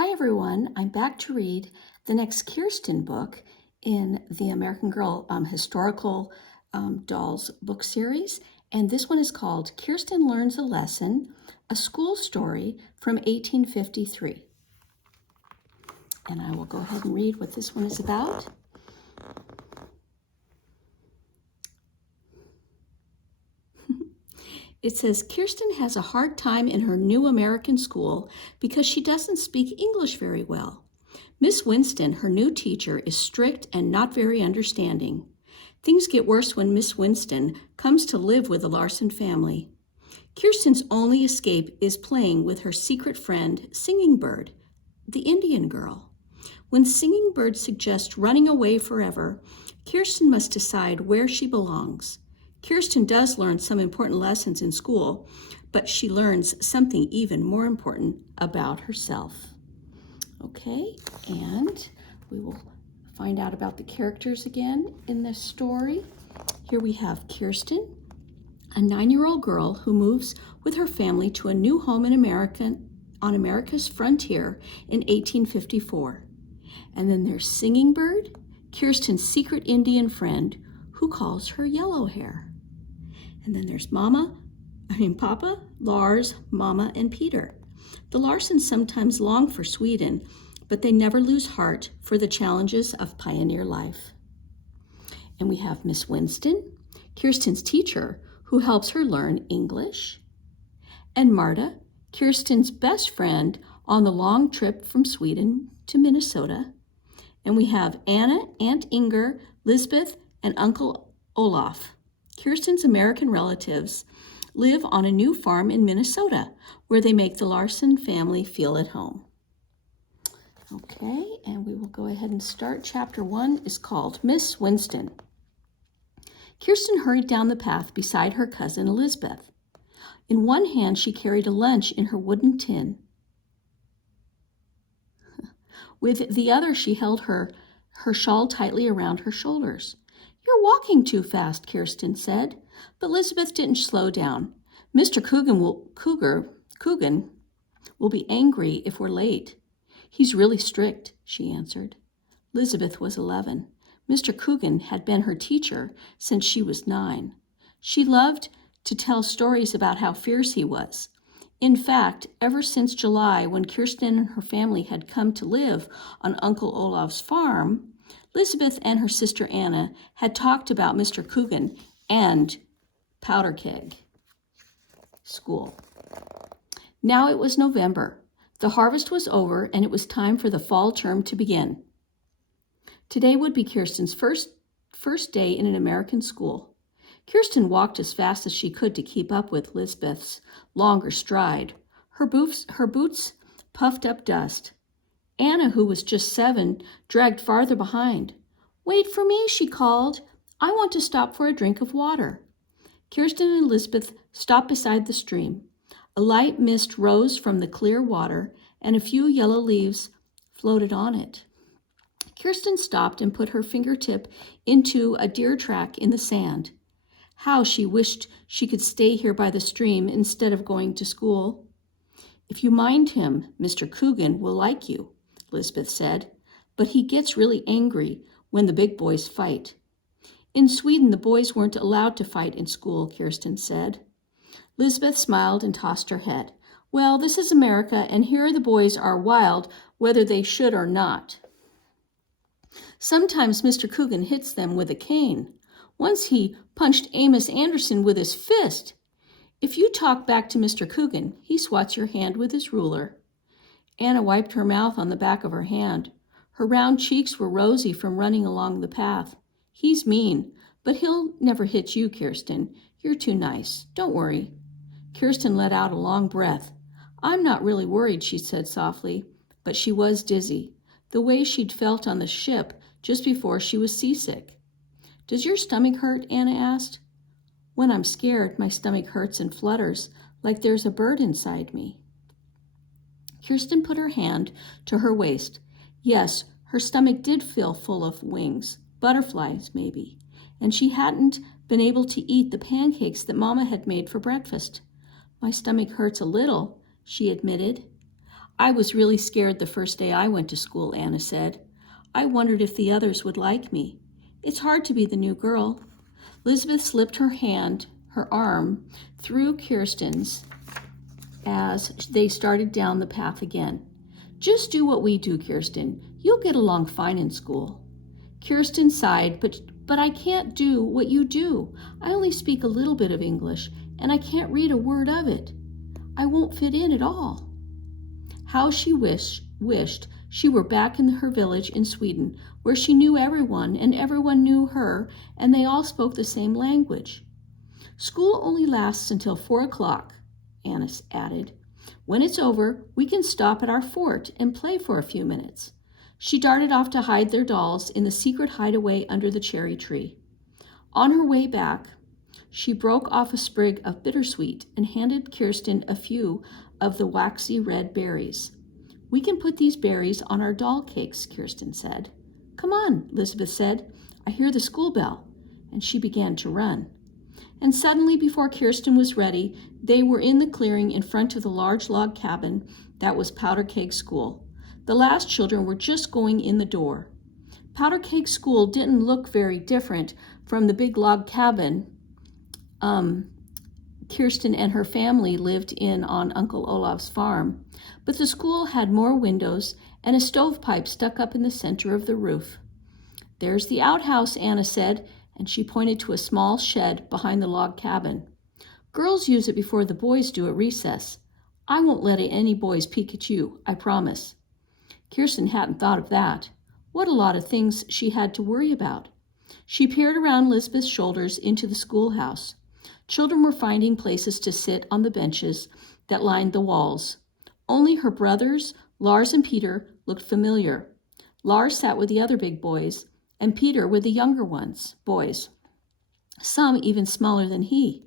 Hi everyone, I'm back to read the next Kirsten book in the American Girl Historical Dolls book series, and this one is called Kirsten Learns a Lesson, a school story from 1853. And I will go ahead and read what this one is about. It says, Kirsten has a hard time in her new American school because she doesn't speak English very well. Miss Winston, her new teacher, is strict and not very understanding. Things get worse when Miss Winston comes to live with the Larson family. Kirsten's only escape is playing with her secret friend, Singing Bird, the Indian girl. When Singing Bird suggests running away forever, Kirsten must decide where she belongs. Kirsten does learn some important lessons in school, but she learns something even more important about herself. Okay, and we will find out about the characters again in this story. Here we have Kirsten, a 9-year-old girl who moves with her family to a new home in America, on America's frontier in 1854. And then there's Singing Bird, Kirsten's secret Indian friend who calls her Yellow Hair. And then there's Papa, Lars, Mama, and Peter. The Larsons sometimes long for Sweden, but they never lose heart for the challenges of pioneer life. And we have Miss Winston, Kirsten's teacher, who helps her learn English. And Marta, Kirsten's best friend on the long trip from Sweden to Minnesota. And we have Anna, Aunt Inger, Lisbeth, and Uncle Olaf. Kirsten's American relatives live on a new farm in Minnesota where they make the Larson family feel at home. Okay, and we will go ahead and start. Chapter 1 is called Miss Winston. Kirsten hurried down the path beside her cousin Elizabeth. In one hand, she carried a lunch in her wooden tin. With the other, she held her shawl tightly around her shoulders. You're walking too fast, Kirsten said, but Elizabeth didn't slow down. Mr. Coogan will be angry if we're late. He's really strict, she answered. Elizabeth was 11. Mr. Coogan had been her teacher since she was 9. She loved to tell stories about how fierce he was. In fact, ever since July, when Kirsten and her family had come to live on Uncle Olaf's farm, Elizabeth and her sister Anna had talked about Mr. Coogan and Powder Keg School. Now it was November. The harvest was over, and it was time for the fall term to begin. Today would be Kirsten's first day in an American school. Kirsten walked as fast as she could to keep up with Lisbeth's longer stride. Her boots puffed up dust. Anna, who was just 7, dragged farther behind. Wait for me, she called. I want to stop for a drink of water. Kirsten and Lisbeth stopped beside the stream. A light mist rose from the clear water, and a few yellow leaves floated on it. Kirsten stopped and put her fingertip into a deer track in the sand. How she wished she could stay here by the stream instead of going to school. If you mind him, Mr. Coogan will like you, Lisbeth said, but he gets really angry when the big boys fight. In Sweden, the boys weren't allowed to fight in school, Kirsten said. Lisbeth smiled and tossed her head. Well, this is America, and here the boys are wild, whether they should or not. Sometimes Mr. Coogan hits them with a cane. Once he punched Amos Anderson with his fist. If you talk back to Mr. Coogan, he swats your hand with his ruler. Anna wiped her mouth on the back of her hand. Her round cheeks were rosy from running along the path. He's mean, but he'll never hit you, Kirsten. You're too nice. Don't worry. Kirsten let out a long breath. I'm not really worried, she said softly, but she was dizzy, the way she'd felt on the ship just before she was seasick. Does your stomach hurt? Anna asked. When I'm scared, my stomach hurts and flutters like there's a bird inside me. Kirsten put her hand to her waist. Yes, her stomach did feel full of wings, butterflies maybe, and she hadn't been able to eat the pancakes that Mama had made for breakfast. My stomach hurts a little, she admitted. I was really scared the first day I went to school, Anna said. I wondered if the others would like me. It's hard to be the new girl. Elizabeth slipped her arm, through Kirsten's as they started down the path again. Just do what we do, Kirsten. You'll get along fine in school. Kirsten sighed, but I can't do what you do. I only speak a little bit of English, and I can't read a word of it. I won't fit in at all. How she wished she were back in her village in Sweden, where she knew everyone and everyone knew her, and they all spoke the same language. School only lasts until 4 o'clock, Anna added. When it's over, we can stop at our fort and play for a few minutes. She darted off to hide their dolls in the secret hideaway under the cherry tree. On her way back, she broke off a sprig of bittersweet and handed Kirsten a few of the waxy red berries. We can put these berries on our doll cakes, Kirsten said. Come on, Elizabeth said. I hear the school bell. And she began to run. And suddenly, before Kirsten was ready, they were in the clearing in front of the large log cabin that was Powder Keg School. The last children were just going in the door. Powder Keg School didn't look very different from the big log cabin Kirsten and her family lived in on Uncle Olaf's farm, but the school had more windows and a stovepipe stuck up in the center of the roof. There's the outhouse, Anna said, and she pointed to a small shed behind the log cabin. Girls use it before the boys do at recess. I won't let any boys peek at you, I promise. Kirsten hadn't thought of that. What a lot of things she had to worry about. She peered around Lisbeth's shoulders into the schoolhouse. Children were finding places to sit on the benches that lined the walls. Only her brothers, Lars and Peter, looked familiar. Lars sat with the other big boys, and Peter with the younger boys, some even smaller than he.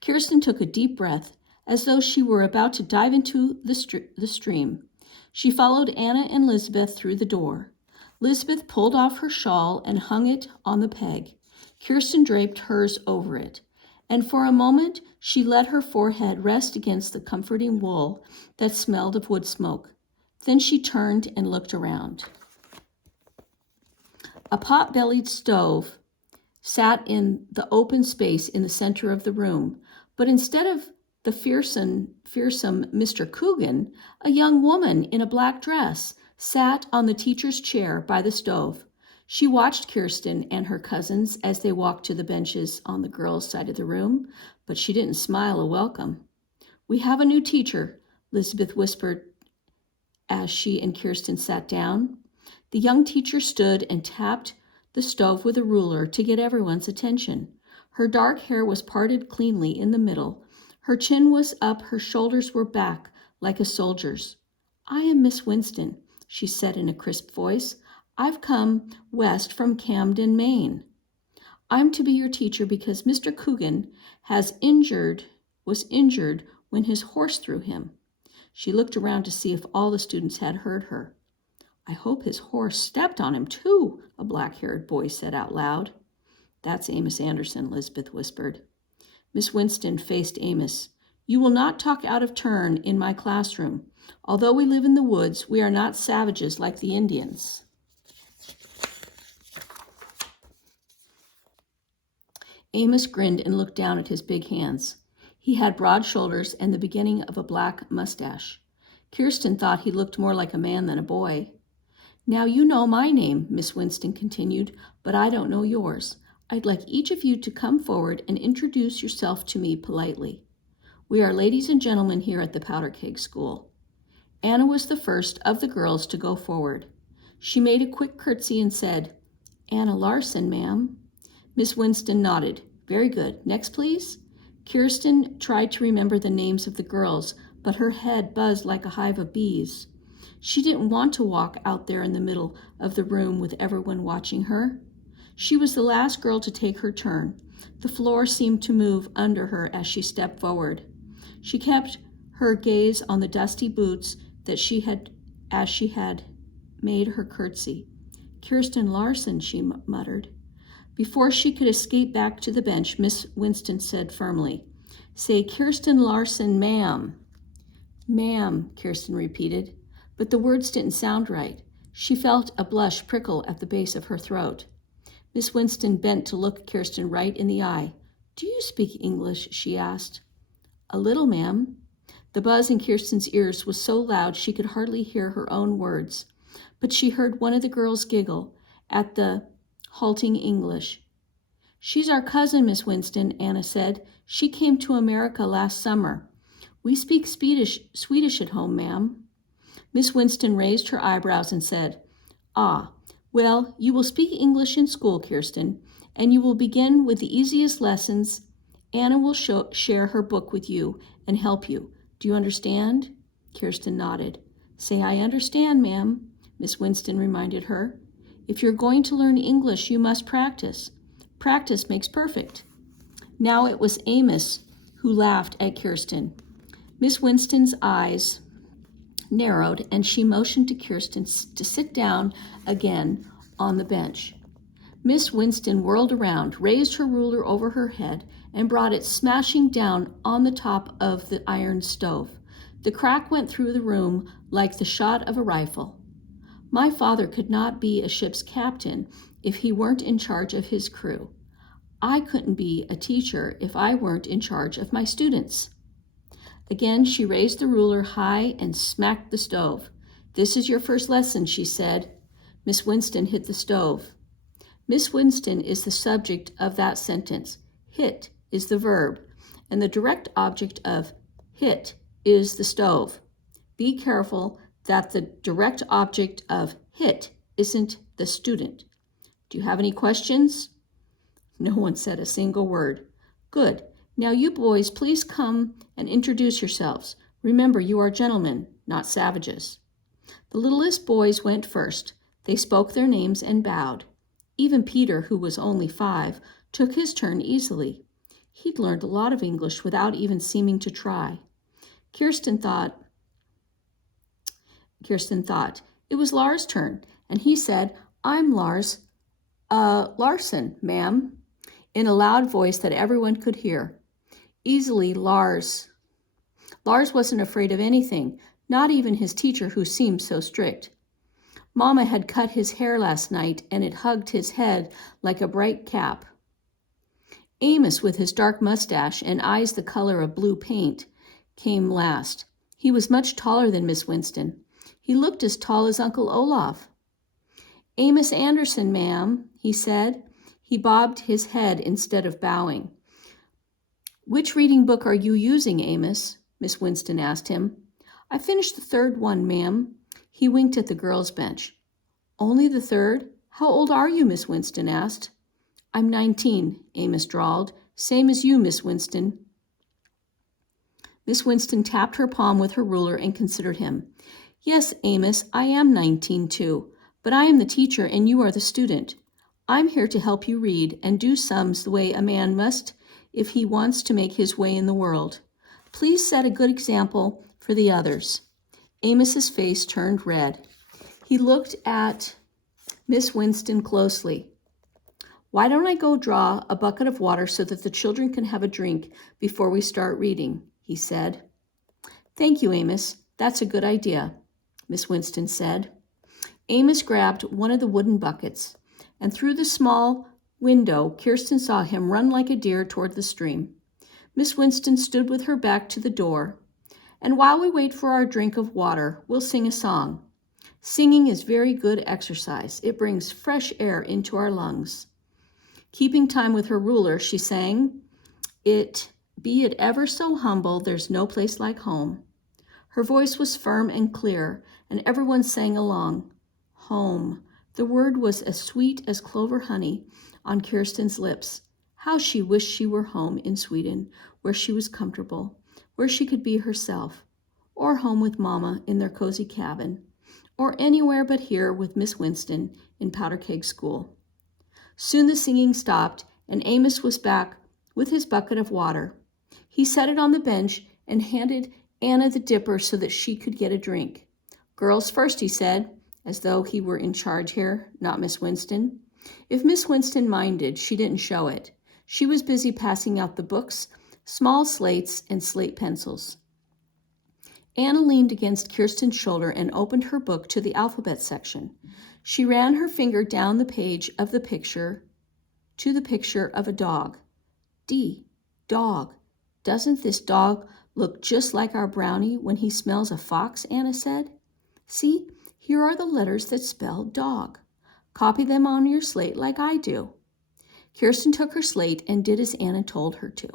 Kirsten took a deep breath, as though she were about to dive into the stream. She followed Anna and Lisbeth through the door. Lisbeth pulled off her shawl and hung it on the peg. Kirsten draped hers over it, and for a moment she let her forehead rest against the comforting wool that smelled of wood smoke. Then she turned and looked around. A pot-bellied stove sat in the open space in the center of the room, but instead of the fearsome Mr. Coogan, a young woman in a black dress sat on the teacher's chair by the stove. She watched Kirsten and her cousins as they walked to the benches on the girls' side of the room, but she didn't smile a welcome. We have a new teacher, Elizabeth whispered as she and Kirsten sat down. The young teacher stood and tapped the stove with a ruler to get everyone's attention. Her dark hair was parted cleanly in the middle. Her chin was up, her shoulders were back like a soldier's. I am Miss Winston, she said in a crisp voice. I've come west from Camden, Maine. I'm to be your teacher because Mr. Coogan was injured when his horse threw him. She looked around to see if all the students had heard her. I hope his horse stepped on him too, a black-haired boy said out loud. That's Amos Anderson, Elizabeth whispered. Miss Winston faced Amos. You will not talk out of turn in my classroom. Although we live in the woods, we are not savages like the Indians. Amos grinned and looked down at his big hands. He had broad shoulders and the beginning of a black mustache. Kirsten thought he looked more like a man than a boy. Now you know my name, Miss Winston continued, but I don't know yours. I'd like each of you to come forward and introduce yourself to me politely. We are ladies and gentlemen here at the Powder Keg School. Anna was the first of the girls to go forward. She made a quick curtsy and said, Anna Larson, ma'am. Miss Winston nodded. Very good. Next, please. Kirsten tried to remember the names of the girls, but her head buzzed like a hive of bees. She didn't want to walk out there in the middle of the room with everyone watching her. She was the last girl to take her turn. The floor seemed to move under her as she stepped forward. She kept her gaze on the dusty boots as she had made her curtsy. Kirsten Larson, she muttered. Before she could escape back to the bench, Miss Winston said firmly, Say Kirsten Larson, ma'am. Ma'am, Kirsten repeated. but the words didn't sound right. She felt a blush prickle at the base of her throat. Miss Winston bent to look Kirsten right in the eye. "Do you speak English?" she asked. "A little, ma'am." The buzz in Kirsten's ears was so loud she could hardly hear her own words, but she heard one of the girls giggle at the halting English. "She's our cousin, Miss Winston," Anna said. "She came to America last summer. We speak Swedish at home, ma'am." Miss Winston raised her eyebrows and said, "Ah, well, you will speak English in school, Kirsten, and you will begin with the easiest lessons. Anna will share her book with you and help you. Do you understand?" Kirsten nodded. "Say, 'I understand, ma'am,'" Miss Winston reminded her. "If you're going to learn English, you must practice. Practice makes perfect." Now it was Amos who laughed at Kirsten. Miss Winston's eyes narrowed, and she motioned to Kirsten to sit down again on the bench. Miss Winston whirled around, raised her ruler over her head, and brought it smashing down on the top of the iron stove. The crack went through the room like the shot of a rifle. My father could not be a ship's captain if he weren't in charge of his crew. I couldn't be a teacher if I weren't in charge of my students. Again, she raised the ruler high and smacked the stove. "This is your first lesson," she said. Miss Winston hit the stove. Miss Winston is the subject of that sentence. Hit is the verb, and the direct object of hit is the stove. Be careful that the direct object of hit isn't the student. Do you have any questions? No one said a single word. Good. Now you boys, please come and introduce yourselves. Remember, you are gentlemen, not savages. The littlest boys went first. They spoke their names and bowed. Even Peter, who was only 5, took his turn easily. He'd learned a lot of English without even seeming to try. Kirsten thought it was Lars' turn, and he said, "I'm Lars Larson, ma'am," in a loud voice that everyone could hear. Easily, Lars wasn't afraid of anything, not even his teacher who seemed so strict. Mama had cut his hair last night, and it hugged his head like a bright cap. Amos, with his dark mustache and eyes the color of blue paint, came last. He was much taller than Miss Winston. He looked as tall as Uncle Olaf. "Amos Anderson, ma'am," he said. He bobbed his head instead of bowing. "Which reading book are you using, Amos?" Miss Winston asked him. "I finished the 3rd one, ma'am." He winked at the girls' bench. "Only the 3rd? How old are you?" Miss Winston asked. "I'm 19, Amos drawled. "Same as you, Miss Winston." Miss Winston tapped her palm with her ruler and considered him. "Yes, Amos, I am 19 too, but I am the teacher and you are the student. I'm here to help you read and do sums the way a man must if he wants to make his way in the world. Please set a good example for the others." Amos's face turned red. He looked at Miss Winston closely. "Why don't I go draw a bucket of water so that the children can have a drink before we start reading?" he said. "Thank you, Amos. That's a good idea," Miss Winston said. Amos grabbed one of the wooden buckets, and through the small window, Kirsten saw him run like a deer toward the stream. Miss Winston stood with her back to the door. "And while we wait for our drink of water, we'll sing a song. Singing is very good exercise. It brings fresh air into our lungs." Keeping time with her ruler, she sang, Be it ever so humble, there's no place like home." Her voice was firm and clear, and everyone sang along. Home. The word was as sweet as clover honey on Kirsten's lips. How she wished she were home in Sweden, where she was comfortable, where she could be herself, or home with Mama in their cozy cabin, or anywhere but here with Miss Winston in Powder Keg School. Soon the singing stopped, and Amos was back with his bucket of water. He set it on the bench and handed Anna the dipper so that she could get a drink. "Girls first," he said, as though he were in charge here, not Miss Winston. If Miss Winston minded, she didn't show it. She was busy passing out the books, small slates, and slate pencils. Anna leaned against Kirsten's shoulder and opened her book to the alphabet section. She ran her finger down the page of the picture to the picture of a dog. D, dog. Doesn't this dog look just like our brownie when he smells a fox? Anna said. See, here are the letters that spell dog. Copy them on your slate like I do. Kirsten took her slate and did as Anna told her to.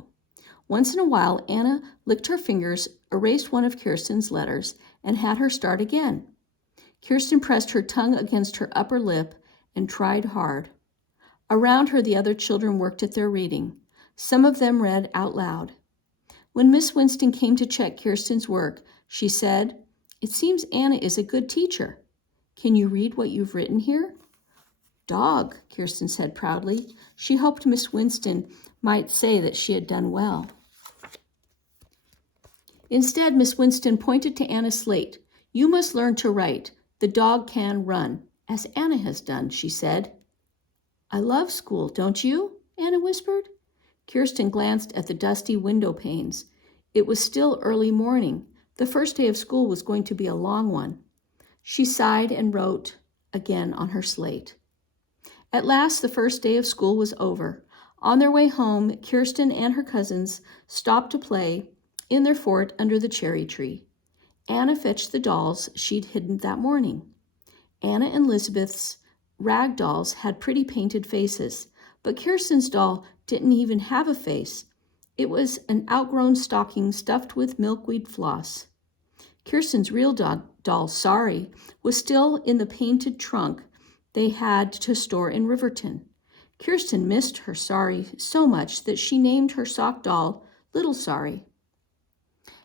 Once in a while, Anna licked her fingers, erased one of Kirsten's letters, and had her start again. Kirsten pressed her tongue against her upper lip and tried hard. Around her, the other children worked at their reading. Some of them read out loud. When Miss Winston came to check Kirsten's work, she said, "It seems Anna is a good teacher. Can you read what you've written here?" "Dog," Kirsten said proudly. She hoped Miss Winston might say that she had done well. Instead, Miss Winston pointed to Anna's slate. "You must learn to write. The dog can run, as Anna has done," she said. "I love school, don't you?" Anna whispered. Kirsten glanced at the dusty window panes. It was still early morning. The first day of school was going to be a long one. She sighed and wrote again on her slate. At last, the first day of school was over. On their way home, Kirsten and her cousins stopped to play in their fort under the cherry tree. Anna fetched the dolls she'd hidden that morning. Anna and Elizabeth's rag dolls had pretty painted faces, but Kirsten's doll didn't even have a face. It was an outgrown stocking stuffed with milkweed floss. Kirsten's real doll, Sorry, was still in the painted trunk they had to store in Riverton. Kirsten missed her Sorry so much that she named her sock doll Little Sorry.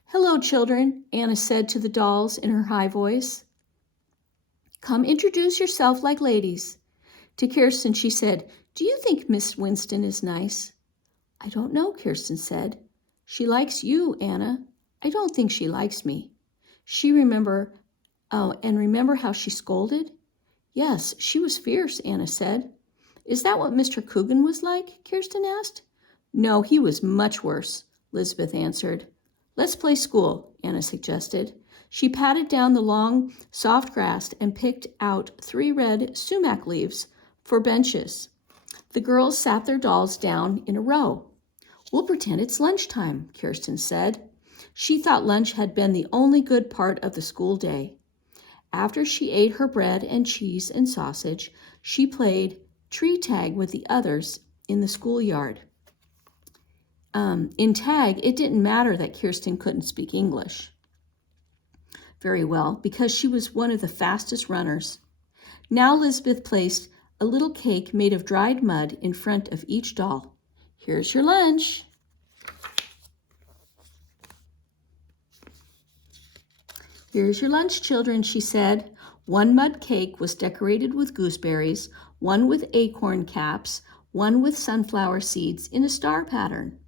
"Hello, children," Anna said to the dolls in her high voice. "Come introduce yourself like ladies." To Kirsten, she said, "Do you think Miss Winston is nice?" "I don't know," Kirsten said. "She likes you, Anna. I don't think she likes me." Remember how she scolded? "Yes, she was fierce," Anna said. "Is that what Mr. Coogan was like?" Kirsten asked. "No, he was much worse," Elizabeth answered. "Let's play school," Anna suggested. She patted down the long, soft grass and picked out 3 red sumac leaves for benches. The girls sat their dolls down in a row. "We'll pretend it's lunchtime," Kirsten said. She thought lunch had been the only good part of the school day. After she ate her bread and cheese and sausage, she played tree tag with the others in the schoolyard. In tag, it didn't matter that Kirsten couldn't speak English very well because she was one of the fastest runners. Now Elizabeth placed a little cake made of dried mud in front of each doll. "Here's your lunch." "Here's your lunch, children," she said. One mud cake was decorated with gooseberries, one with acorn caps, one with sunflower seeds in a star pattern.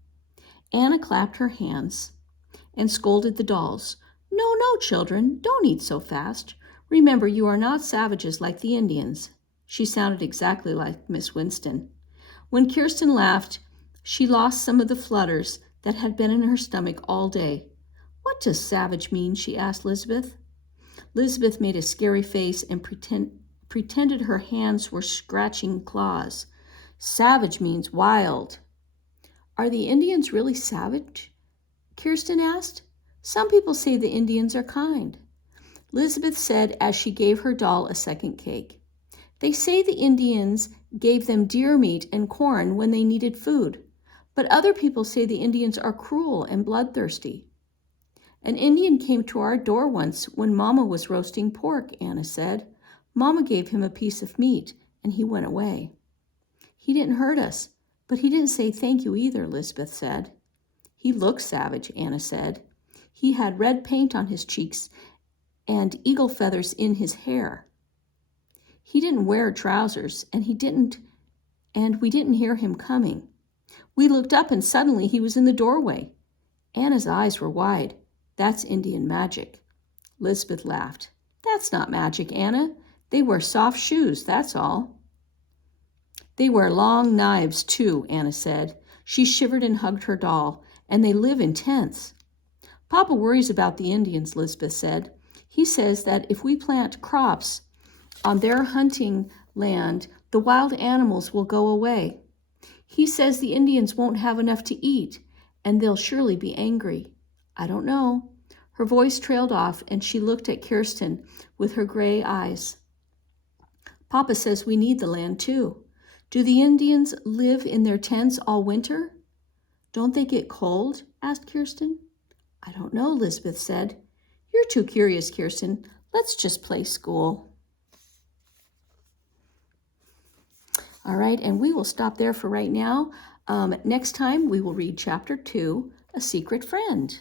Anna clapped her hands and scolded the dolls. "No, no, children, don't eat so fast. Remember, you are not savages like the Indians." She sounded exactly like Miss Winston. When Kirsten laughed, she lost some of the flutters that had been in her stomach all day. "What does savage mean?" she asked Elizabeth. Elizabeth made a scary face and pretended her hands were scratching claws. "Savage means wild." "Are the Indians really savage?" Kirsten asked. "Some people say the Indians are kind." Elizabeth said as she gave her doll a second cake. "They say the Indians gave them deer meat and corn when they needed food, but other people say the Indians are cruel and bloodthirsty." "An Indian came to our door once when Mama was roasting pork," Anna said. "Mama gave him a piece of meat and he went away." "He didn't hurt us, but he didn't say thank you either," Elizabeth said. "He looked savage," Anna said. "He had red paint on his cheeks and eagle feathers in his hair. He didn't wear trousers, and we didn't hear him coming. We looked up and suddenly he was in the doorway." Anna's eyes were wide. "That's Indian magic." Elizabeth laughed. "That's not magic, Anna. They wear soft shoes, that's all." "They wear long knives, too," Anna said. She shivered and hugged her doll. "And they live in tents." Papa worries about the Indians, Lisbeth said. He says that if we plant crops on their hunting land, the wild animals will go away. He says the Indians won't have enough to eat, and they'll surely be angry. I don't know. Her voice trailed off, and she looked at Kirsten with her gray eyes. Papa says we need the land too. Do the Indians live in their tents all winter? Don't they get cold? Asked Kirsten. I don't know, Lisbeth said. You're too curious, Kirsten. Let's just play school. All right, and we will stop there for right now. Next time, we will read Chapter 2, A Secret Friend.